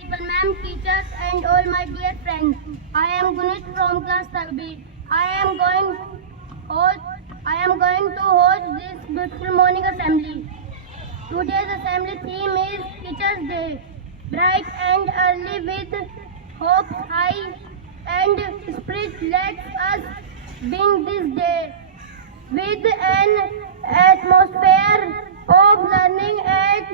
Principal Ma'am, teachers and all my dear friends. I am Gunit from class 3. I am going to host this beautiful morning assembly. Today's assembly theme is Teachers' Day. Bright and early with hopes high and spirit, let us begin this day with an atmosphere of learning and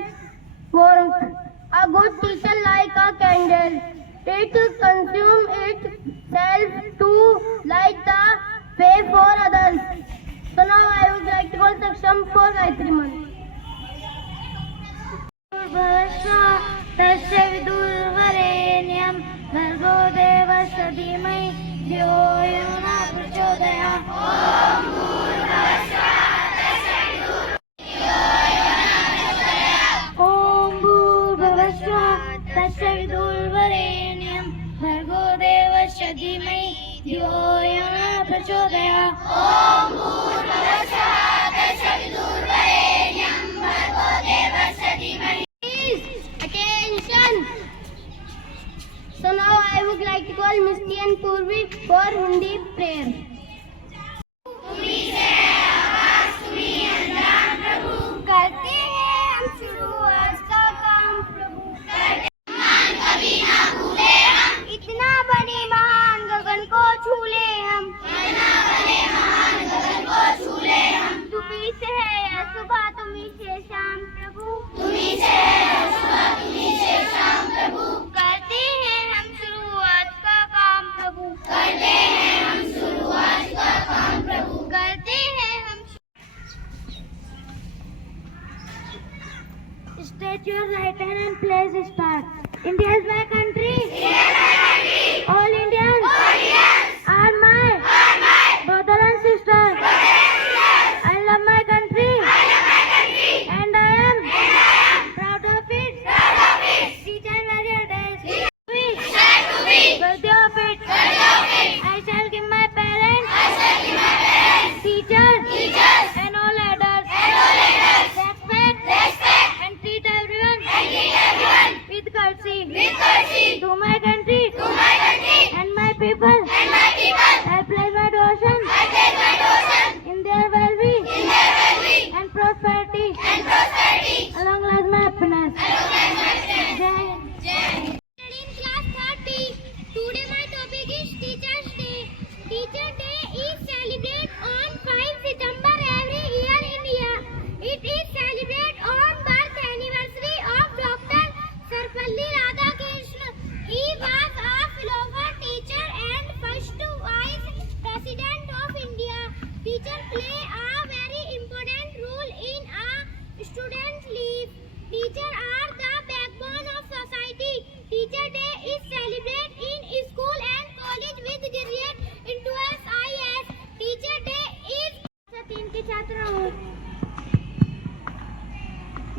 warmth. A good teacher like a candle. It consumes itself to light the way for others. So now I would like to call Saksham for Gayatri Mantra. तस्य विदुर्वरेण्यं भर्गो देवस्य धीमहि धियो यो न प्रचोदयात्। ॐ भूर्भुवः स्वः तस्य विदुर्वरेण्यं भर्गो देवस्य धीमहि धियो यो न प्रचोदयात्। Attention! So now I would like to call Misty and Purvi for Hindi prayer. करते हैं हम शुरू आज का काम प्रभु, इतना बड़े महान गगन को छूले हम, तुम्हीं से है यह सुबह तुम्हीं से शाम प्रभु, करते हैं हम शुरुआत का काम प्रभु, करते हैं हम Stretch your right hand and place start. India is my country. All Indians are my brother and sister. I love my country and I am proud of it. Teach and wear your dress. Worthy of it. I shall give my parents, teachers and all elders respect and treat everyone with courtesy. To my country and my people, I pledge my devotion in their well-being and prosperity. Along lies my happiness. Jai Hind. In class 30, today my topic is Teachers' Day. Teacher Day is celebrated on 5 September every year in India. It is celebrated on birth anniversary of Dr. Sarvepalli Radhakrishnan. He was a philosopher, teacher and first vice president of India. Teachers play a very important role in a student's life. Teachers are the backbone of society. Teacher Day is celebrated in school and college with great enthusiasm. Teacher Day is कक्षा 3 की छात्रा हूँ।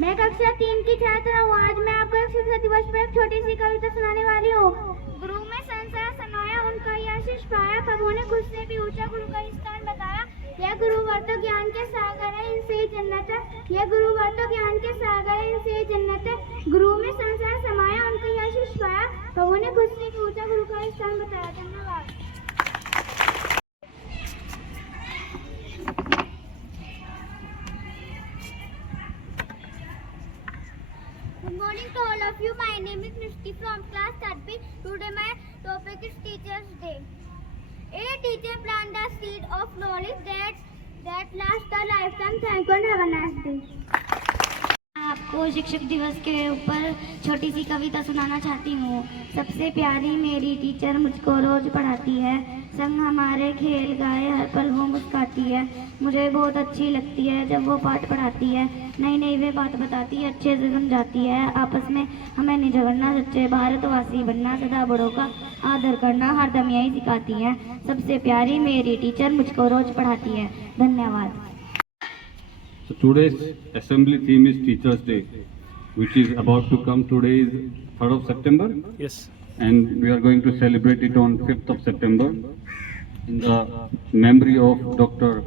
मैं कक्षा 3 की छात्रा हूँ। आज मैं आपको एक शिक्षक दिवस पर एक छोटी सी कविता सुनाने वाली हूँ। गुरु में संसार समाया, उनका ही आशीष पाया, प्रभु ने खुद से भी ऊंचा गुरु का स्थान बताया। यह गुरुवर तो ज्ञान के सागर है, इनसे ही जन्नत है। यह गुरुवर तो ज्ञान के सागर है, इनसे ही जन्नत है। गुरु में संसार समाया, उनका ही आशीष पाया, प्रभु ने खुद से भी ऊंचा गुरु का स्थान बताया। धन्यवाद। Good morning to all of you. My name is Misty from class 3. Today my topic is Teachers' Day. A teacher plant the seed of knowledge that lasts a lifetime. Thank you and have a nice day. आपको शिक्षक दिवस के ऊपर छोटी सी कविता सुनाना चाहती हूँ। सबसे प्यारी मेरी टीचर मुझको रोज पढ़ाती है, संग हमारे खेल गाए हर पल वो मुस्काती है। मुझे बहुत अच्छी लगती है जब वो पाठ पढ़ाती है, नई नई वे बात बताती है, अच्छे से समझाती है। आपस में हमें नहीं झगड़ना, सच्चे भारतवासी बनना, सदा बड़ों का आदर करना, हरदम यही सिखाती है। सबसे प्यारी मेरी टीचर मुझको रोज पढ़ाती है। धन्यवाद। So today's assembly theme is Teachers' Day, which is about to come. Today is 3rd of September. Yes. And we are going to celebrate it on 5th of September in the memory of Dr.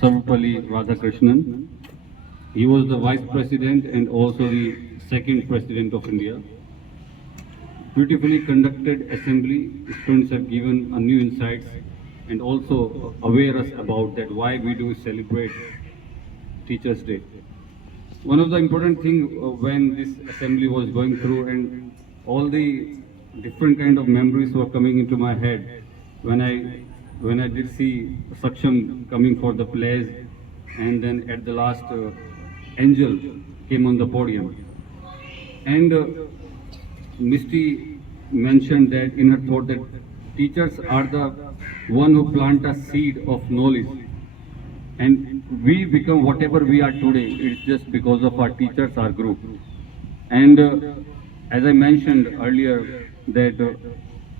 Sarvepalli Radhakrishnan. He was the Vice President and also the second President of India. beautifully conducted assembly. Students have given a new insights and also aware us about that why we do celebrate Teachers' Day. One of the important thing when this assembly was going through and all the different kind of memories were coming into my head when I did see Saksham coming for the plays, and then at the last Angel came on the podium, and Misty mentioned that in her thought that teachers are the one who plant a seed of knowledge, and we become whatever we are today. It's just because of our teachers, our group. And as I mentioned earlier, that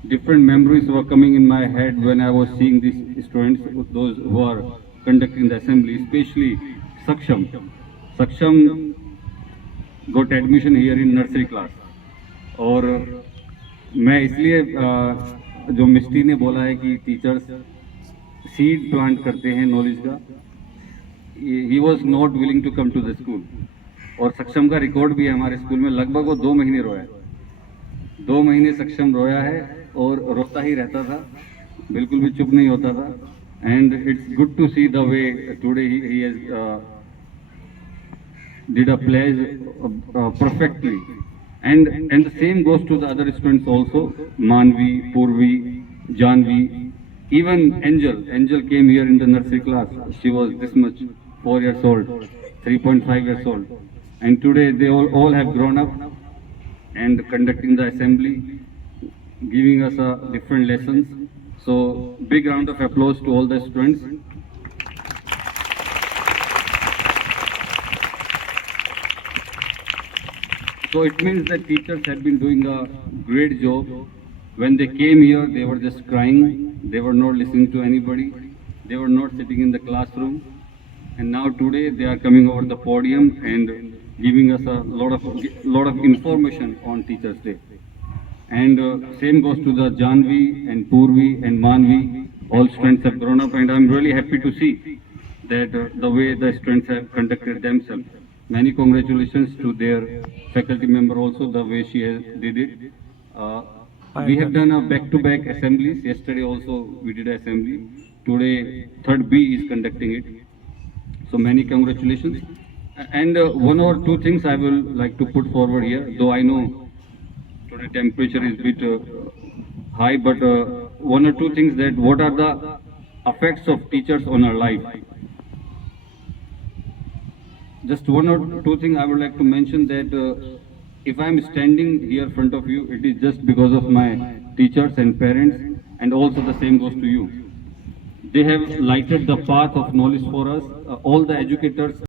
different memories were coming in my head when I was seeing these students, those who are conducting the assembly, especially Saksham. Saksham got admission here in nursery class. और मैं इसलिए जो मिस्टी ने बोला है कि teachers seed plant करते हैं नॉलेज का, he was not willing to come to the school. और सक्षम का रिकॉर्ड भी है हमारे स्कूल में, लगभग वो 2 महीने रोया है. 2 महीने सक्षम रोया है और रोता ही रहता था, बिल्कुल भी चुप नहीं होता था. And it's good to see the way today he has did a pledge perfectly. And the same goes to the other students also, Manvi, Purvi, Janvi, even Angel. Angel came here in the nursery class. She was this much, 4 years old, 3.5 years old. And today they all have grown up and conducting the assembly, giving us different lessons. So big round of applause to all the students. So it means that teachers have been doing a great job. When they came here, they were just crying. They were not listening to anybody. They were not sitting in the classroom. And now today they are coming over the podium and giving us a lot of information on Teachers' Day. And same goes to the Janvi and Purvi and Manvi. All students have grown up, and I'm really happy to see that the way the students have conducted themselves. Many congratulations to their faculty member also, the way she has did it. We have done a back-to-back assemblies. Yesterday also we did assembly. Today 3rd B is conducting it. So many congratulations. And one or two things I will like to put forward here, though I know today temperature is a bit high, but one or two things that what are the effects of teachers on our life. Just one or two things I would like to mention, that if I am standing here in front of you, it is just because of my teachers and parents, and also the same goes to you. They have lighted the path of knowledge for us. All the educators